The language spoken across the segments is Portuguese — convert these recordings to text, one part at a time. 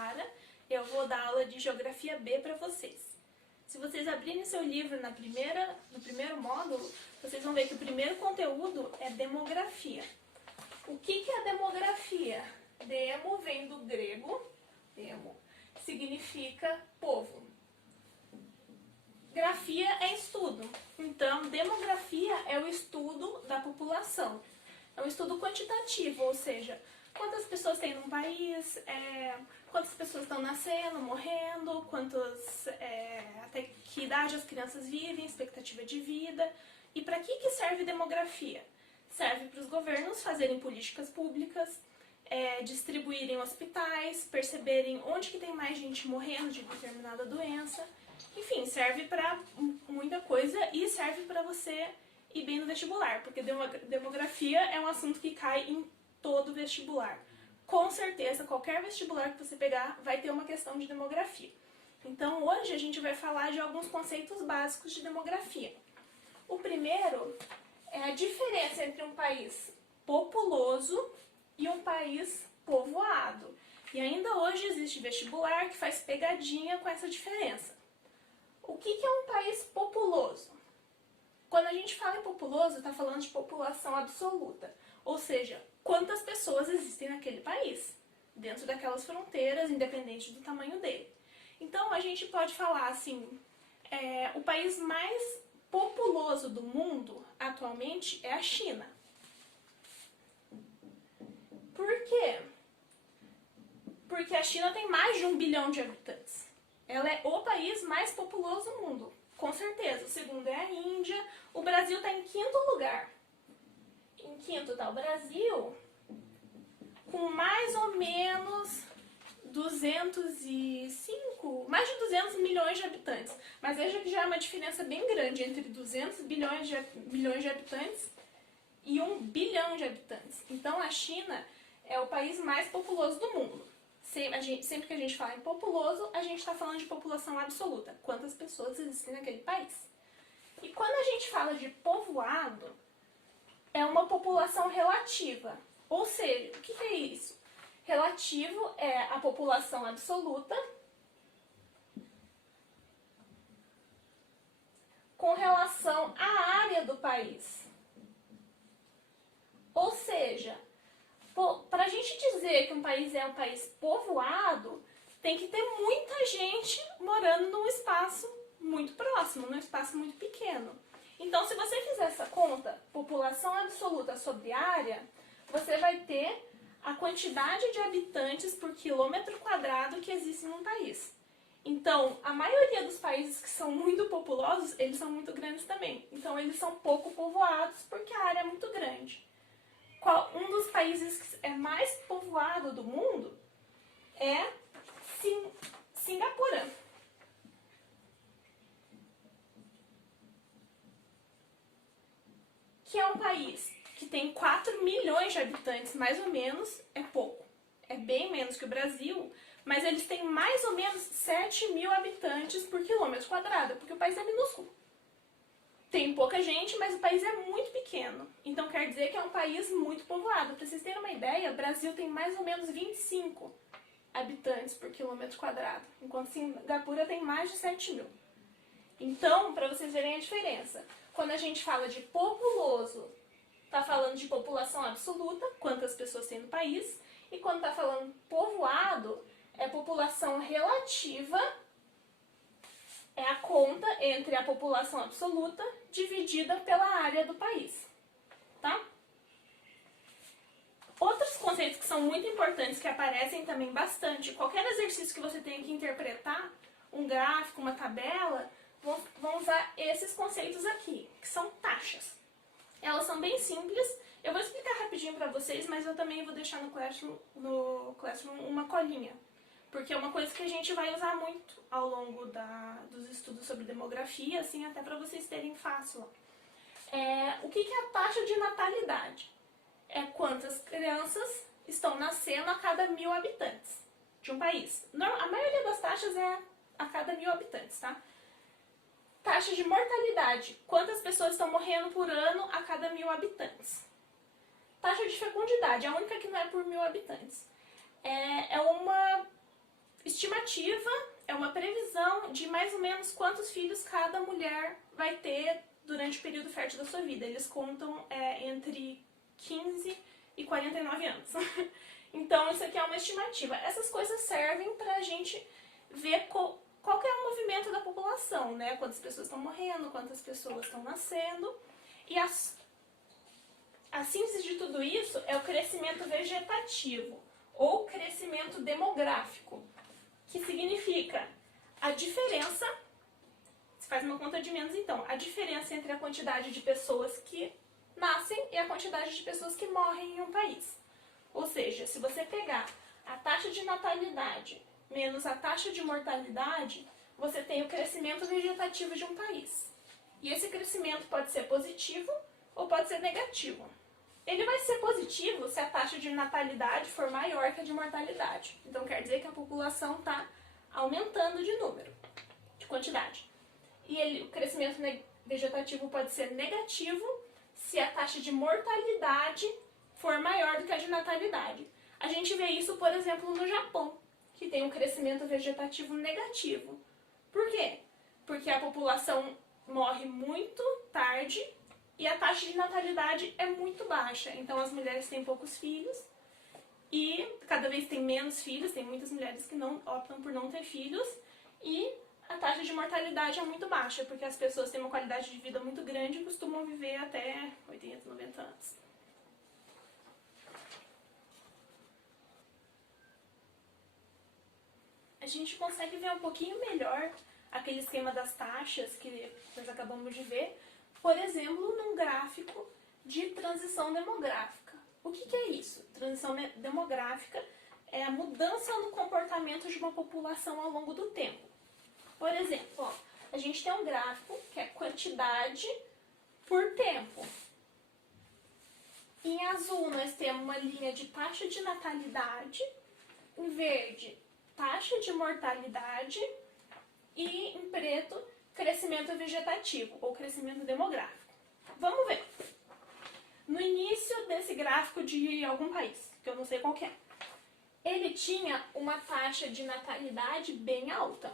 Sara, eu vou dar aula de Geografia B para vocês. Se vocês abrirem seu livro no primeiro módulo, vocês vão ver que o primeiro conteúdo é demografia. O que é demografia? Demo vem do grego, demo, significa povo. Grafia é estudo, então demografia é o estudo da população. É um estudo quantitativo, ou seja, quantas pessoas tem num país, quantas pessoas estão nascendo, morrendo, até que idade as crianças vivem, expectativa de vida. E para que serve demografia? Serve para os governos fazerem políticas públicas, distribuírem hospitais, perceberem onde que tem mais gente morrendo de determinada doença. Enfim, serve para muita coisa e serve para você ir bem no vestibular, porque demografia é um assunto que cai em todo vestibular. Com certeza, qualquer vestibular que você pegar vai ter uma questão de demografia. Então, hoje a gente vai falar de alguns conceitos básicos de demografia. O primeiro é a diferença entre um país populoso e um país povoado. E ainda hoje existe vestibular que faz pegadinha com essa diferença. O que é um país populoso? Quando a gente fala em populoso, está falando de população absoluta. Ou seja, quantas pessoas existem naquele país, dentro daquelas fronteiras, independente do tamanho dele. Então, a gente pode falar assim, o país mais populoso do mundo, atualmente, é a China. Por quê? Porque a China tem mais de 1 bilhão de habitantes. Ela é o país mais populoso do mundo, com certeza. O segundo é a Índia. O Brasil está em quinto lugar. Em quinto está o Brasil, com mais ou menos mais de 200 milhões de habitantes. Mas veja que já é uma diferença bem grande entre 200 milhões de habitantes e 1 bilhão de habitantes. Então a China é o país mais populoso do mundo. Sempre que a gente fala em populoso, a gente está falando de população absoluta. Quantas pessoas existem naquele país. E quando a gente fala de povoado, é uma população relativa. Ou seja, o que é isso? Relativo é a população absoluta com relação à área do país. Ou seja, para a gente dizer que um país é um país povoado, tem que ter muita gente morando num espaço muito próximo, num espaço muito pequeno. Então, se você fizer essa conta, população absoluta sobre área, você vai ter a quantidade de habitantes por quilômetro quadrado que existe num país. Então, a maioria dos países que são muito populosos, eles são muito grandes também. Então, eles são pouco povoados porque a área é muito grande. Um dos países que é mais povoado do mundo é Singapura. Que é um país que tem 4 milhões de habitantes, mais ou menos, é pouco. É bem menos que o Brasil, mas eles têm mais ou menos 7 mil habitantes por quilômetro quadrado, porque o país é minúsculo. Tem pouca gente, mas o país é muito pequeno. Então quer dizer que é um país muito povoado. Para vocês terem uma ideia, o Brasil tem mais ou menos 25 habitantes por quilômetro quadrado, enquanto Singapura tem mais de 7 mil. Então, para vocês verem a diferença, quando a gente fala de populoso, está falando de população absoluta, quantas pessoas tem no país, e quando está falando povoado, é população relativa, é a conta entre a população absoluta dividida pela área do país, tá? Outros conceitos que são muito importantes, que aparecem também bastante, qualquer exercício que você tenha que interpretar, um gráfico, uma tabela, vão usar esses conceitos aqui, que são taxas. Elas são bem simples, eu vou explicar rapidinho para vocês, mas eu também vou deixar no Classroom uma colinha. Porque é uma coisa que a gente vai usar muito ao longo dos estudos sobre demografia, assim, até para vocês terem fácil. O que é a taxa de natalidade? É quantas crianças estão nascendo a cada 1000 habitantes de um país. A maioria das taxas é a cada 1000 habitantes, tá? Taxa de mortalidade. Quantas pessoas estão morrendo por ano a cada 1000 habitantes. Taxa de fecundidade. A única que não é por 1000 habitantes. É uma Estimativa é uma previsão de mais ou menos quantos filhos cada mulher vai ter durante o período fértil da sua vida. Eles contam entre 15 e 49 anos. Então, isso aqui é uma estimativa. Essas coisas servem pra gente ver qual que é o movimento da população, né? Quantas pessoas estão morrendo, quantas pessoas estão nascendo. E a síntese de tudo isso é o crescimento vegetativo ou crescimento demográfico, que significa a diferença, se faz uma conta de menos então, a diferença entre a quantidade de pessoas que nascem e a quantidade de pessoas que morrem em um país. Ou seja, se você pegar a taxa de natalidade menos a taxa de mortalidade, você tem o crescimento vegetativo de um país. E esse crescimento pode ser positivo ou pode ser negativo. Ele vai ser positivo se a taxa de natalidade for maior que a de mortalidade. Então quer dizer que a população está aumentando de número, de quantidade. E o crescimento vegetativo pode ser negativo se a taxa de mortalidade for maior do que a de natalidade. A gente vê isso, por exemplo, no Japão, que tem um crescimento vegetativo negativo. Por quê? Porque a população morre muito tarde e a taxa de natalidade é muito baixa. Então as mulheres têm poucos filhos e cada vez tem menos filhos, tem muitas mulheres que não optam por não ter filhos e a taxa de mortalidade é muito baixa, porque as pessoas têm uma qualidade de vida muito grande e costumam viver até 80, 90 anos. A gente consegue ver um pouquinho melhor aquele esquema das taxas que nós acabamos de ver, por exemplo, num gráfico de transição demográfica. O que é isso? Transição demográfica é a mudança no comportamento de uma população ao longo do tempo. Por exemplo, ó, a gente tem um gráfico que é quantidade por tempo. Em azul nós temos uma linha de taxa de natalidade, em verde taxa de mortalidade e em preto crescimento vegetativo ou crescimento demográfico. Vamos ver. No início desse gráfico de algum país, que eu não sei qual que é, ele tinha uma taxa de natalidade bem alta,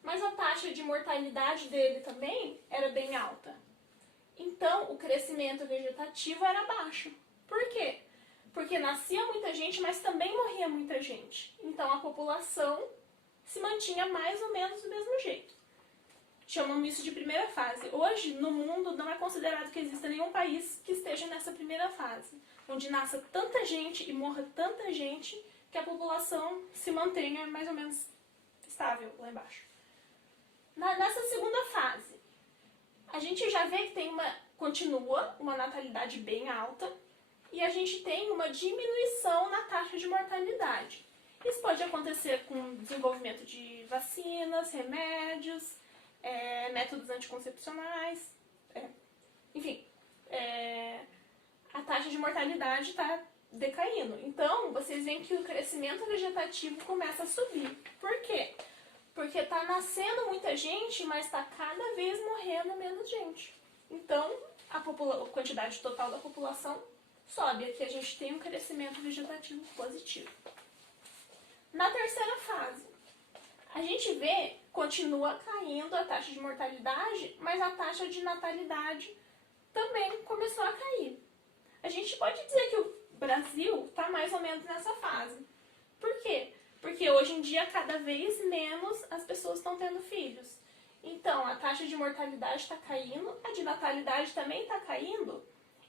mas a taxa de mortalidade dele também era bem alta. Então, o crescimento vegetativo era baixo. Por quê? Porque nascia muita gente, mas também morria muita gente. Então, a população se mantinha mais ou menos do mesmo jeito. Chamamos isso de primeira fase. Hoje, no mundo, não é considerado que exista nenhum país que esteja nessa primeira fase, onde nasça tanta gente e morra tanta gente que a população se mantenha mais ou menos estável lá embaixo. Nessa segunda fase, a gente já vê que continua uma natalidade bem alta e a gente tem uma diminuição na taxa de mortalidade. Isso pode acontecer com o desenvolvimento de vacinas, remédios, métodos anticoncepcionais, enfim, a taxa de mortalidade está decaindo. Então, vocês veem que o crescimento vegetativo começa a subir. Por quê? Porque está nascendo muita gente, mas está cada vez morrendo menos gente. Então, a quantidade total da população sobe. Aqui a gente tem um crescimento vegetativo positivo. Na terceira fase, a gente vê, continua caindo a taxa de mortalidade, mas a taxa de natalidade também começou a cair. A gente pode dizer que o Brasil está mais ou menos nessa fase. Por quê? Porque hoje em dia, cada vez menos as pessoas estão tendo filhos. Então, a taxa de mortalidade está caindo, a de natalidade também está caindo,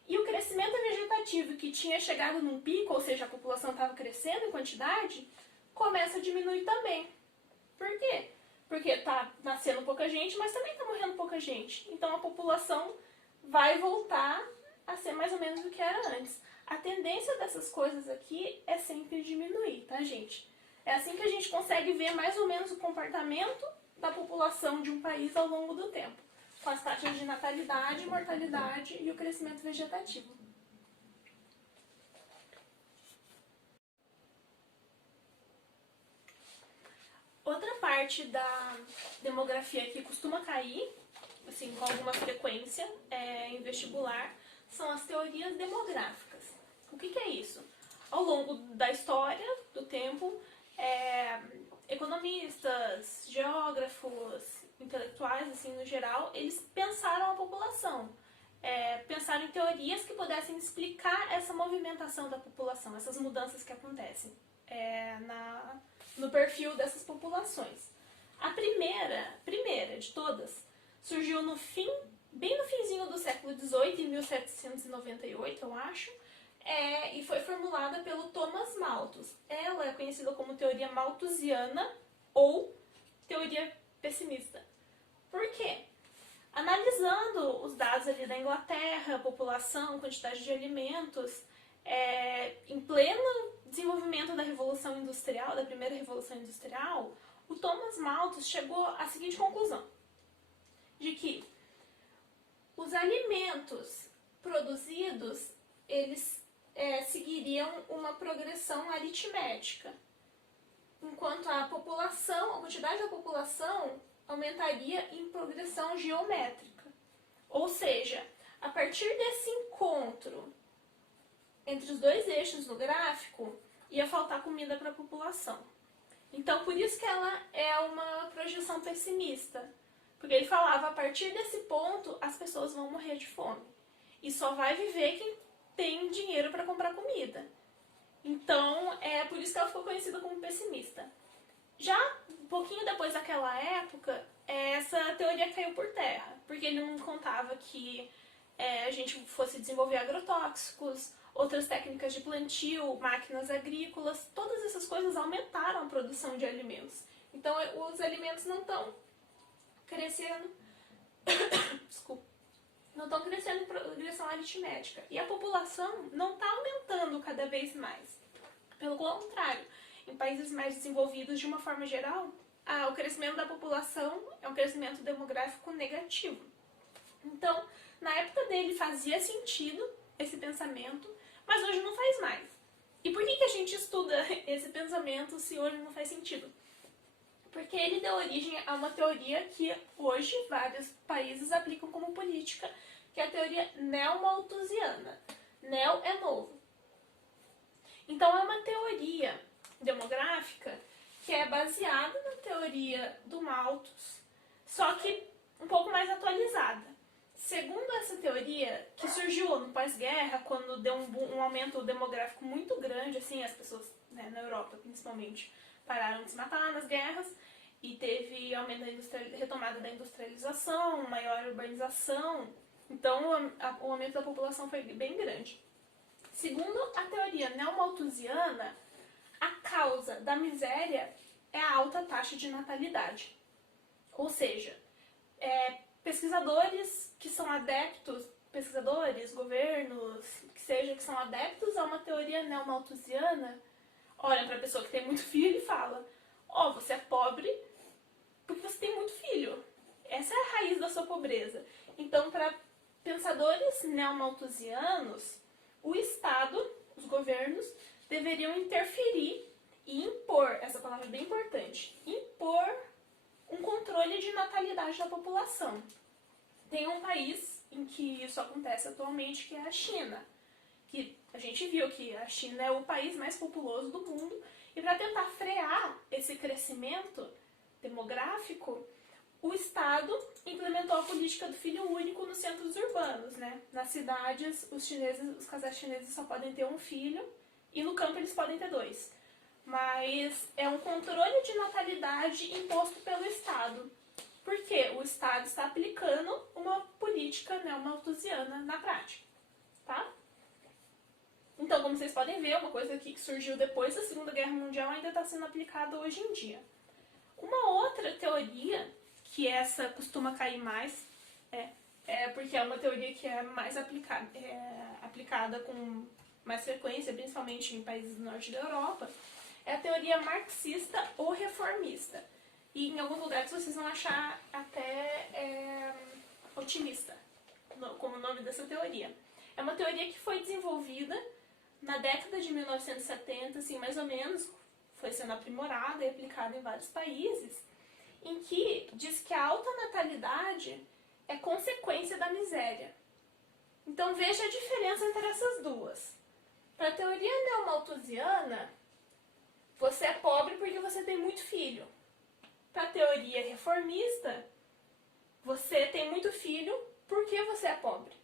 e o crescimento vegetativo, que tinha chegado num pico, ou seja, a população estava crescendo em quantidade, começa a diminuir também. Por quê? Porque está nascendo pouca gente, mas também está morrendo pouca gente. Então, a população vai voltar a ser mais ou menos o que era antes. A tendência dessas coisas aqui é sempre diminuir, tá, gente? É assim que a gente consegue ver mais ou menos o comportamento da população de um país ao longo do tempo, com as taxas de natalidade, mortalidade e o crescimento vegetativo. Outra parte da demografia que costuma cair, assim, com alguma frequência em vestibular, são as teorias demográficas. O que é isso? Ao longo da história, do tempo, economistas, geógrafos, intelectuais, assim, no geral, eles pensaram a população. Pensaram em teorias que pudessem explicar essa movimentação da população, essas mudanças que acontecem no perfil dessas populações. A primeira de todas, surgiu bem no finzinho do século XVIII, em 1798, eu acho, e foi formulada pelo Thomas Malthus. Ela é conhecida como teoria malthusiana ou teoria pessimista. Por quê? Analisando os dados ali da Inglaterra, população, quantidade de alimentos, em pleno desenvolvimento da Revolução Industrial, da primeira Revolução Industrial, o Thomas Malthus chegou à seguinte conclusão, de que os alimentos produzidos, eles seguiriam uma progressão aritmética, enquanto a quantidade da população aumentaria em progressão geométrica. Ou seja, a partir desse encontro entre os dois eixos no gráfico, ia faltar comida para a população. Então, por isso que ela é uma projeção pessimista. Porque ele falava, a partir desse ponto, as pessoas vão morrer de fome. E só vai viver quem tem dinheiro para comprar comida. Então, é por isso que ela ficou conhecida como pessimista. Já um pouquinho depois daquela época, essa teoria caiu por terra. Porque ele não contava que a gente fosse desenvolver agrotóxicos, outras técnicas de plantio, máquinas agrícolas, todas essas coisas aumentaram a produção de alimentos. Então, os alimentos não estão crescendo, desculpa, não estão crescendo em progressão aritmética. E a população não está aumentando cada vez mais. Pelo contrário, em países mais desenvolvidos, de uma forma geral, o crescimento da população é um crescimento demográfico negativo. Então, na época dele fazia sentido esse pensamento, mas hoje não faz mais. E por que a gente estuda esse pensamento se hoje não faz sentido? Porque ele deu origem a uma teoria que hoje vários países aplicam como política, que é a teoria neomalthusiana. Neo é novo. Então é uma teoria demográfica que é baseada na teoria do Malthus, só que um pouco mais atualizada. Segundo essa teoria, que surgiu no pós-guerra, quando deu um aumento demográfico muito grande, assim, as pessoas, na Europa principalmente, pararam de se matar nas guerras, e teve aumento retomada da industrialização, maior urbanização, então o aumento da população foi bem grande. Segundo a teoria neomalthusiana, a causa da miséria é a alta taxa de natalidade. Ou seja, pesquisadores que são adeptos, governos, que são adeptos a uma teoria neomalthusiana, olham para a pessoa que tem muito filho e falam, você é pobre porque você tem muito filho. Essa é a raiz da sua pobreza. Então, para pensadores neomalthusianos, o Estado, os governos, deveriam interferir e impor, essa palavra é bem importante, impor um controle de natalidade da população. Tem um país em que isso acontece atualmente, que é a China. Que a gente viu que a China é o país mais populoso do mundo, e para tentar frear esse crescimento demográfico, o Estado implementou a política do filho único nos centros urbanos, Nas cidades, os casais chineses só podem ter um filho, e no campo eles podem ter 2. Mas é um controle de natalidade imposto pelo Estado. Porque o Estado está aplicando uma política neomalthusiana na prática, tá? Então, como vocês podem ver, uma coisa aqui que surgiu depois da Segunda Guerra Mundial ainda está sendo aplicada hoje em dia. Uma outra teoria, que essa costuma cair mais, porque é uma teoria que é mais aplicada com mais frequência, principalmente em países do norte da Europa, é a teoria marxista ou reformista. E em alguns lugares vocês vão achar até otimista, como o nome dessa teoria. É uma teoria que foi desenvolvida na década de 1970, assim, mais ou menos, foi sendo aprimorada e aplicada em vários países, em que diz que a alta natalidade é consequência da miséria. Então veja a diferença entre essas duas. Para a teoria neomalthusiana, Você é pobre porque você tem muito filho. Para a teoria reformista, você tem muito filho porque você é pobre.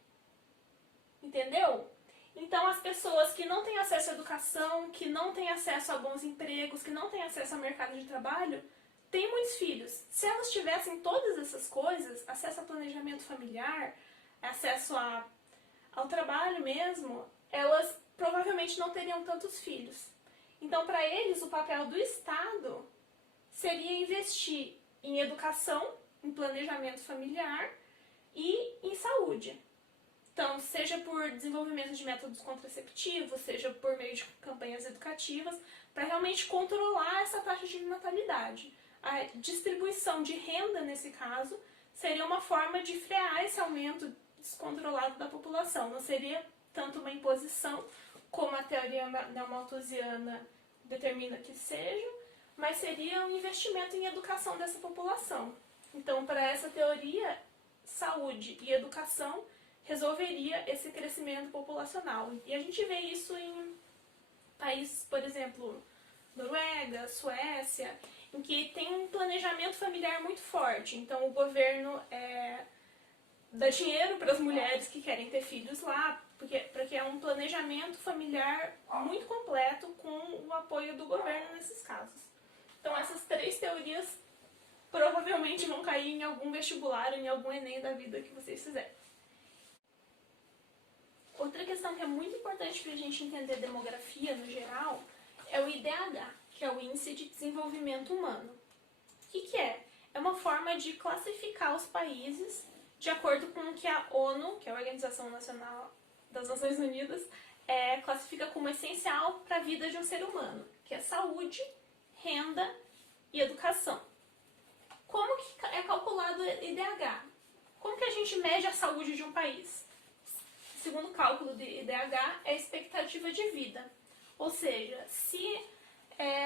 Entendeu? Então, as pessoas que não têm acesso à educação, que não têm acesso a bons empregos, que não têm acesso ao mercado de trabalho, têm muitos filhos. Se elas tivessem todas essas coisas, acesso a planejamento familiar, acesso ao trabalho mesmo, elas provavelmente não teriam tantos filhos. Então, para eles, o papel do Estado seria investir em educação, em planejamento familiar e em saúde. Então, seja por desenvolvimento de métodos contraceptivos, seja por meio de campanhas educativas, para realmente controlar essa taxa de natalidade. A distribuição de renda, nesse caso, seria uma forma de frear esse aumento descontrolado da população. Não seria tanto uma imposição, como a teoria neomalthusiana determina que seja, mas seria um investimento em educação dessa população. Então, para essa teoria, saúde e educação resolveria esse crescimento populacional. E a gente vê isso em países, por exemplo, Noruega, Suécia, em que tem um planejamento familiar muito forte. Então, o governo dá dinheiro para as mulheres que querem ter filhos lá, porque é um planejamento familiar muito completo com o apoio do governo nesses casos. Então, essas três teorias provavelmente vão cair em algum vestibular ou em algum Enem da vida que vocês fizerem. Outra questão que é muito importante para a gente entender demografia no geral é o IDH, que é o Índice de Desenvolvimento Humano. O que é? É uma forma de classificar os países de acordo com o que a ONU, que é a Organização Nacional das Nações Unidas, classifica como essencial para a vida de um ser humano, que é saúde, renda e educação. Como que é calculado o IDH? Como que a gente mede a saúde de um país? Segundo o cálculo de IDH, é a expectativa de vida. Ou seja, se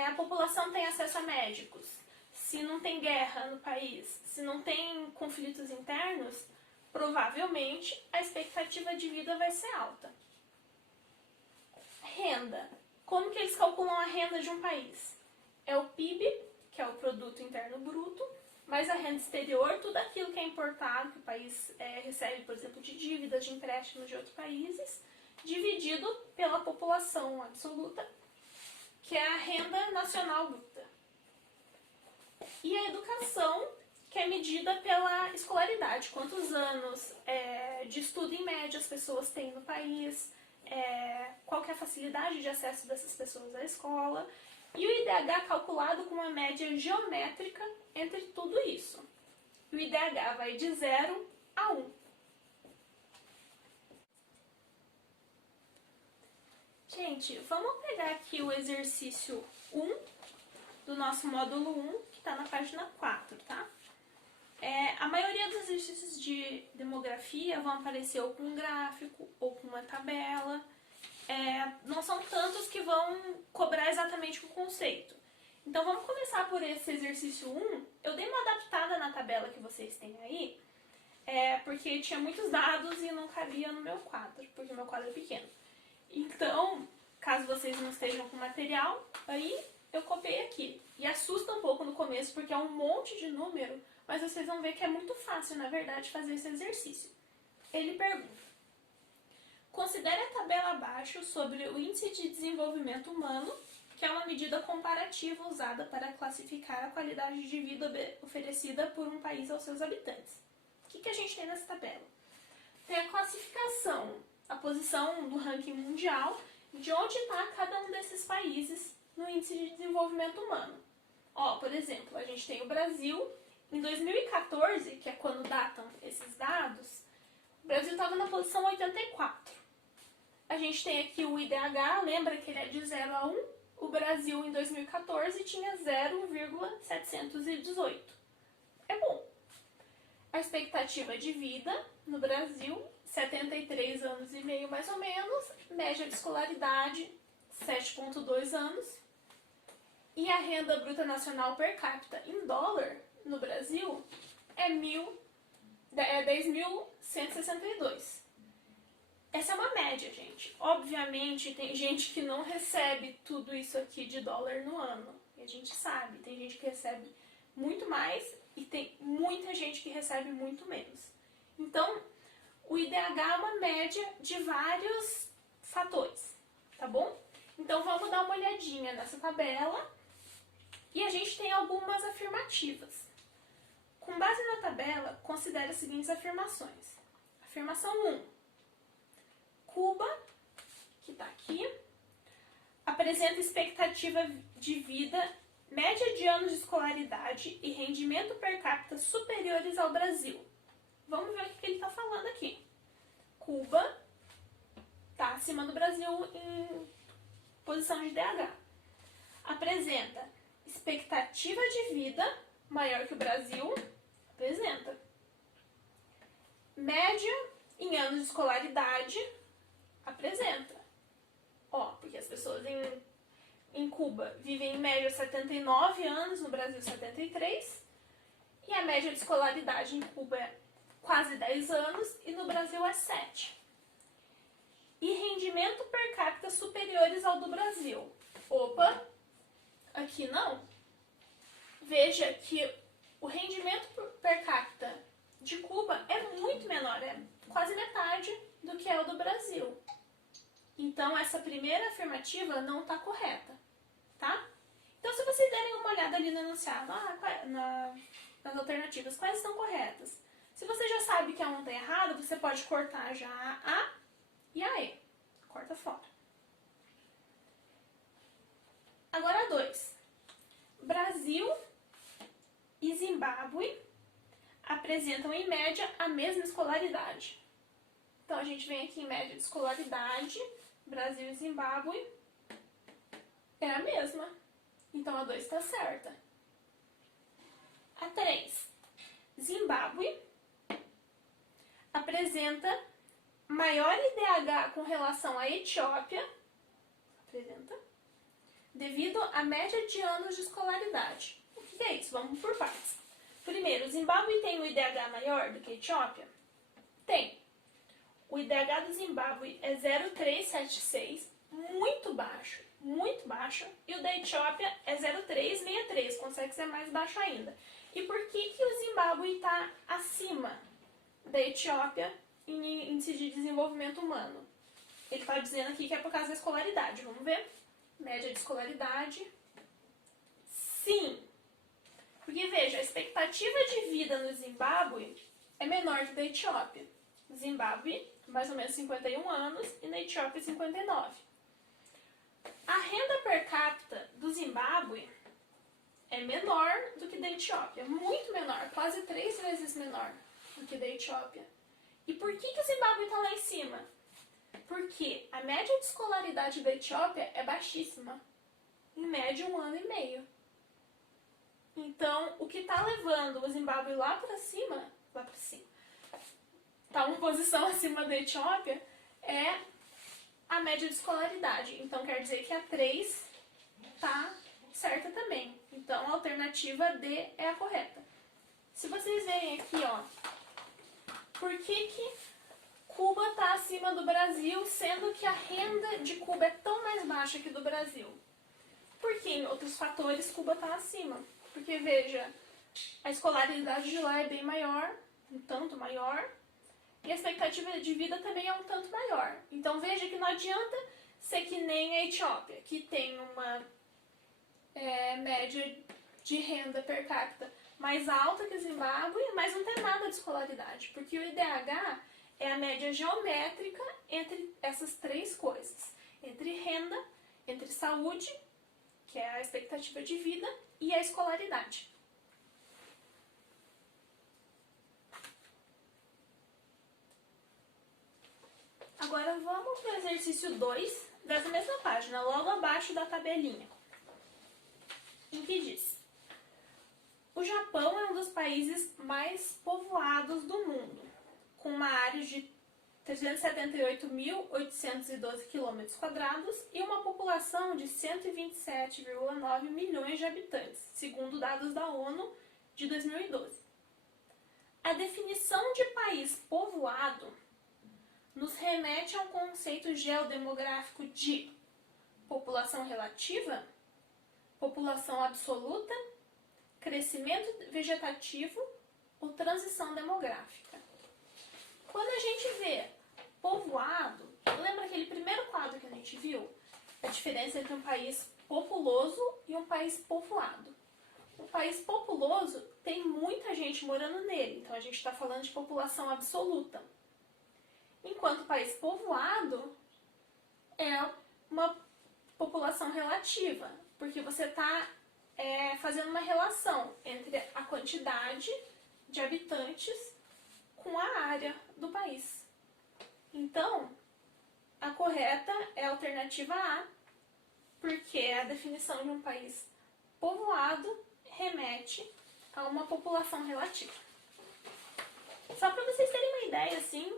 a população tem acesso a médicos, se não tem guerra no país, se não tem conflitos internos, provavelmente a expectativa de vida vai ser alta. Renda. Como que eles calculam a renda de um país? É o PIB, que é o Produto Interno Bruto, mais a renda exterior, tudo aquilo que é importado, que o país recebe, por exemplo, de dívidas, de empréstimos de outros países, dividido pela população absoluta, que é a renda nacional bruta. E a educação, que é medida pela escolaridade, quantos anos de estudo em média as pessoas têm no país, qual que é a facilidade de acesso dessas pessoas à escola, e o IDH calculado com uma média geométrica entre tudo isso. O IDH vai de 0 a 1. Gente, vamos pegar aqui o exercício 1 do nosso módulo 1, que está na página 4, tá? A maioria dos exercícios de demografia vão aparecer ou com um gráfico ou com uma tabela. Não são tantos que vão cobrar exatamente o conceito. Então vamos começar por esse exercício 1. Eu dei uma adaptada na tabela que vocês têm aí, porque tinha muitos dados e não cabia no meu quadro, porque o meu quadro é pequeno. Então, caso vocês não estejam com material, aí eu copiei aqui. E assusta um pouco no começo, porque é um monte de número, mas vocês vão ver que é muito fácil, na verdade, fazer esse exercício. Ele pergunta: considere a tabela abaixo sobre o Índice de Desenvolvimento Humano, que é uma medida comparativa usada para classificar a qualidade de vida oferecida por um país aos seus habitantes. O que a gente tem nessa tabela? Tem a classificação, a posição do ranking mundial, de onde está cada um desses países no Índice de Desenvolvimento Humano. Por exemplo, a gente tem o Brasil. Em 2014, que é quando datam esses dados, o Brasil estava na posição 84. A gente tem aqui o IDH, lembra que ele é de 0 a 1? O Brasil em 2014 tinha 0,718. É bom. A expectativa de vida no Brasil, 73 anos e meio mais ou menos, média de escolaridade, 7,2 anos. E a renda bruta nacional per capita em dólar no Brasil é 10.162. essa é uma média, gente. Obviamente, tem gente que não recebe tudo isso aqui de dólar no ano. E a gente sabe, tem gente que recebe muito mais e tem muita gente que recebe muito menos. Então, o IDH é uma média de vários fatores, tá bom? Então, vamos dar uma olhadinha nessa tabela e a gente tem algumas afirmativas. Com base na tabela, considere as seguintes afirmações. Afirmação 1. Cuba, que está aqui, apresenta expectativa de vida, média de anos de escolaridade e rendimento per capita superiores ao Brasil. Vamos ver o que ele está falando aqui. Cuba está acima do Brasil em posição de DH. Apresenta expectativa de vida maior que o Brasil. Apresenta. Média em anos de escolaridade. Apresenta. Ó, porque as pessoas em Cuba vivem em média 79 anos, no Brasil 73. E a média de escolaridade em Cuba é quase 10 anos e no Brasil é 7. E rendimento per capita superiores ao do Brasil. Opa, aqui não. Veja que o rendimento per capita de Cuba é muito menor, é quase metade do que é o do Brasil. Então, essa primeira afirmativa não está correta, tá? Então, se vocês derem uma olhada ali no enunciado, nas alternativas, quais estão corretas? Se você já sabe que a 1 está errada, você pode cortar já a A e a E. Corta fora. Agora a 2. Brasil e Zimbábue apresentam em média a mesma escolaridade. Então, a gente vem aqui em média de escolaridade, Brasil e Zimbábue é a mesma. Então, a 2 está certa. A 3. Zimbábue apresenta maior IDH com relação à Etiópia, devido à média de anos de escolaridade. O que é isso? Vamos por partes. Primeiro, o Zimbábue tem um IDH maior do que a Etiópia? Tem. O IDH do Zimbábue é 0,376, muito baixo, e o da Etiópia é 0,363, consegue ser mais baixo ainda. E por que o Zimbábue está acima da Etiópia em índice de desenvolvimento humano? Ele está dizendo aqui que é por causa da escolaridade, vamos ver? Média de escolaridade, sim. Porque veja, a expectativa de vida no Zimbábue é menor que da Etiópia. Zimbábue, mais ou menos 51 anos, e na Etiópia 59. A renda per capita do Zimbábue é menor do que da Etiópia, muito menor, quase 3 vezes menor do que da Etiópia. E por que o Zimbábue está lá em cima? Porque a média de escolaridade da Etiópia é baixíssima, em média 1 ano e meio. Então, o que está levando o Zimbábue lá para cima, está uma posição acima da Etiópia, é a média de escolaridade. Então, quer dizer que a 3 está certa também. Então, a alternativa D é a correta. Se vocês verem aqui, ó, por que Cuba está acima do Brasil, sendo que a renda de Cuba é tão mais baixa que do Brasil? Porque em outros fatores Cuba está acima. Porque, veja, a escolaridade de lá é bem maior, um tanto maior, e a expectativa de vida também é um tanto maior. Então, veja que não adianta ser que nem a Etiópia, que tem uma média de renda per capita mais alta que o Zimbábue, mas não tem nada de escolaridade, porque o IDH é a média geométrica entre essas três coisas, entre renda, entre saúde, que é a expectativa de vida, e a escolaridade. Agora vamos para o exercício 2, dessa mesma página, logo abaixo da tabelinha, em que diz: o Japão é um dos países mais povoados do mundo, com uma área de 378.812 km² e uma população de 127,9 milhões de habitantes, segundo dados da ONU de 2012. A definição de país povoado nos remete a um conceito geodemográfico de população relativa, população absoluta, crescimento vegetativo ou transição demográfica. Quando a gente vê povoado, lembra aquele primeiro quadro que a gente viu? A diferença entre um país populoso e um país povoado. Um país populoso tem muita gente morando nele, então a gente está falando de população absoluta. Enquanto o país povoado é uma população relativa, porque você está fazendo uma relação entre a quantidade de habitantes com a área do país. Então, a correta é a alternativa A, porque a definição de um país povoado remete a uma população relativa. Só para vocês terem uma ideia, assim,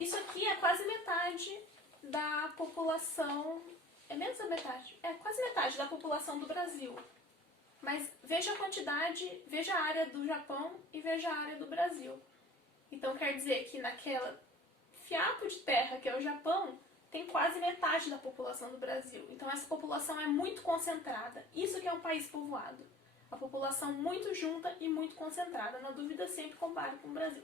isso aqui é quase metade da população, é menos da metade, é quase metade da população do Brasil. Mas veja a quantidade, veja a área do Japão e veja a área do Brasil. Então quer dizer que naquela fiapo de terra que é o Japão, tem quase metade da população do Brasil. Então essa população é muito concentrada. Isso que é um país povoado. A população muito junta e muito concentrada. Na dúvida, sempre compare com o Brasil.